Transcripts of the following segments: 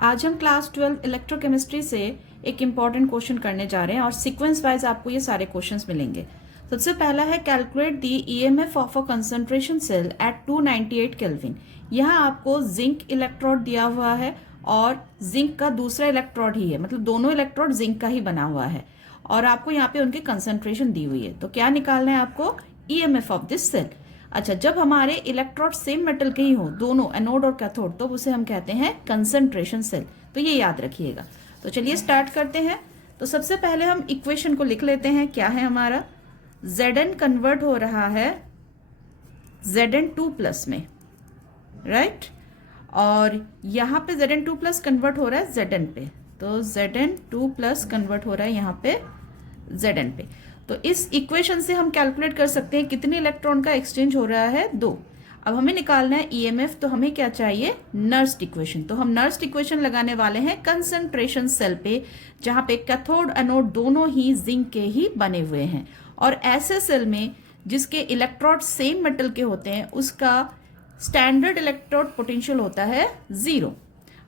आज हम class 12 electrochemistry से एक इम्पॉर्टेंट क्वेश्चन करने जा रहे हैं और सीक्वेंस वाइज आपको ये सारे क्वेश्चंस मिलेंगे। सबसे पहला है calculate the EMF of a concentration cell at 298 kelvin. यहाँ आपको जिंक इलेक्ट्रोड दिया हुआ है और जिंक का दूसरा इलेक्ट्रोड ही है, मतलब दोनों इलेक्ट्रोड जिंक का ही बना हुआ है और आपको यहाँ पे उनकी कंसंट्रेशन दी हुई है। तो क्या निकालना है आपको? EMF of this cell. अच्छा, जब हमारे इलेक्ट्रोड सेम मेटल के ही हो, दोनों एनोड और कैथोड, तो उसे हम कहते हैं कंसंट्रेशन सेल। तो ये याद रखिएगा। तो चलिए स्टार्ट करते हैं। तो सबसे पहले हम इक्वेशन को लिख लेते हैं। क्या है हमारा? Zn कन्वर्ट हो रहा है Zn2+ में, राइट? और यहाँ पे Zn2+ कन्वर्ट हो रहा है Zn पे, तो Zn2+ कन्वर्ट हो रहा है यहाँ पे Zn पे। तो इस इक्वेशन से हम कैलकुलेट कर सकते हैं कितने इलेक्ट्रॉन का एक्सचेंज हो रहा है, 2। अब हमें निकालना है ईएमएफ, तो हमें क्या चाहिए? Nursed equation. तो हम नर्स्ड इक्वेशन लगाने वाले हैं कंसंट्रेशन सेल पे, जहां पे कैथोड एनोड दोनों ही जिंक के ही बने हुए हैं। और ऐसे सेल में जिसके इलेक्ट्रोड सेम मेटल के होते हैं, उसका स्टैंडर्ड इलेक्ट्रोड पोटेंशियल होता है 0।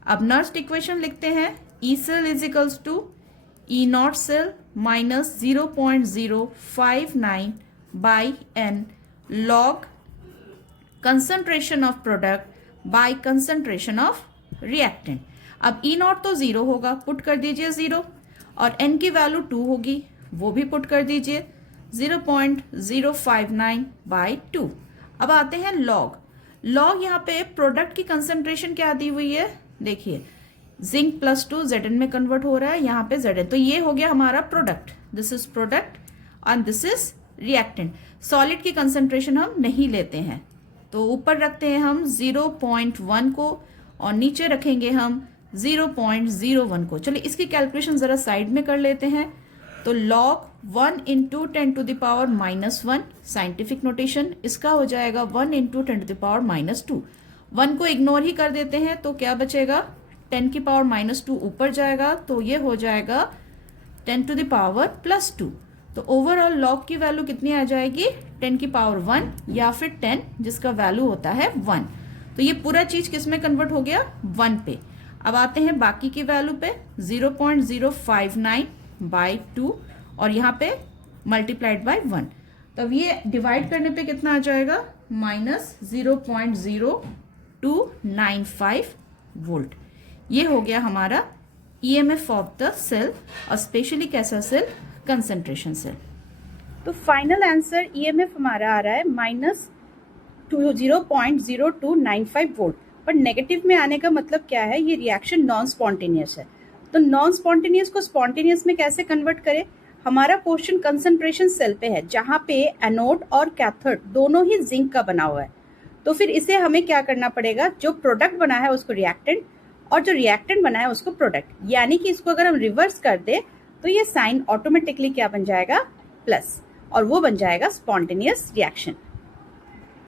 अब नर्स्ड इक्वेशन लिखते हैं। E cell is equals to E naught cell minus 0.059 by n log concentration of product by concentration of reactant. अब ई नॉट तो 0 होगा, पुट कर दीजिए 0, और एन की वैल्यू 2 होगी, वो भी पुट कर दीजिए 0.059 बाई 2। अब आते हैं लॉग। लॉग यहाँ पे प्रोडक्ट की कंसंट्रेशन क्या दी हुई है, देखिए जिंक +2 Zn में कन्वर्ट हो रहा है, यहाँ पे Zn। तो ये हो गया हमारा product, this is product and this is reactant. Solid की कंसंट्रेशन हम नहीं लेते हैं, तो ऊपर रखते हैं हम 0.1 को और नीचे रखेंगे हम 0.01 को। चलिए इसकी कैलकुलेशन जरा साइड में कर लेते हैं। तो log 1 × 10⁻⁻1 साइंटिफिक नोटेशन, इसका हो जाएगा 1 × 10⁻2। 1 को इग्नोर ही कर देते हैं, तो क्या बचेगा? 10⁻2 ऊपर जाएगा, तो ये हो जाएगा 10⁻+2। तो ओवरऑल लॉग की वैल्यू कितनी आ जाएगी? 10⁻1 या फिर 10, जिसका वैल्यू होता है 1। तो ये पूरा चीज किस में कन्वर्ट हो गया? 1 पे। अब आते हैं बाकी की वैल्यू पे, 0.059 बाई 2 और यहाँ पे मल्टीप्लाइड बाई 1। तब ये डिवाइड करने पे कितना आ जाएगा? -0.0295 वोल्ट। ये हो गया हमारा ईएमएफ ऑफ द सेल, और स्पेशली कैसा सेल? Concentration cell. तो फाइनल आंसर ईएमएफ हमारा आ रहा है -0.0295 वोल्ट। पर नेगेटिव में आने का मतलब क्या है? ये रिएक्शन नॉन स्पॉन्टेनियस है। तो नॉन स्पॉन्टेनियस को स्पॉन्टेनियस में कैसे कन्वर्ट करें? हमारा क्वेश्चन कंसंट्रेशन सेल पे है, जहां पे एनोड और कैथोड दोनों ही जिंक का बना हुआ है। तो फिर इसे हमें क्या करना पड़ेगा? जो प्रोडक्ट बना है उसको रिएक्टेंट, और जो रिएक्टेंट बना है उसको प्रोडक्ट। यानी कि इसको अगर हम रिवर्स कर दे तो ये साइन ऑटोमेटिकली क्या बन जाएगा? प्लस, और वो बन जाएगा स्पॉन्टेनियस रिएक्शन।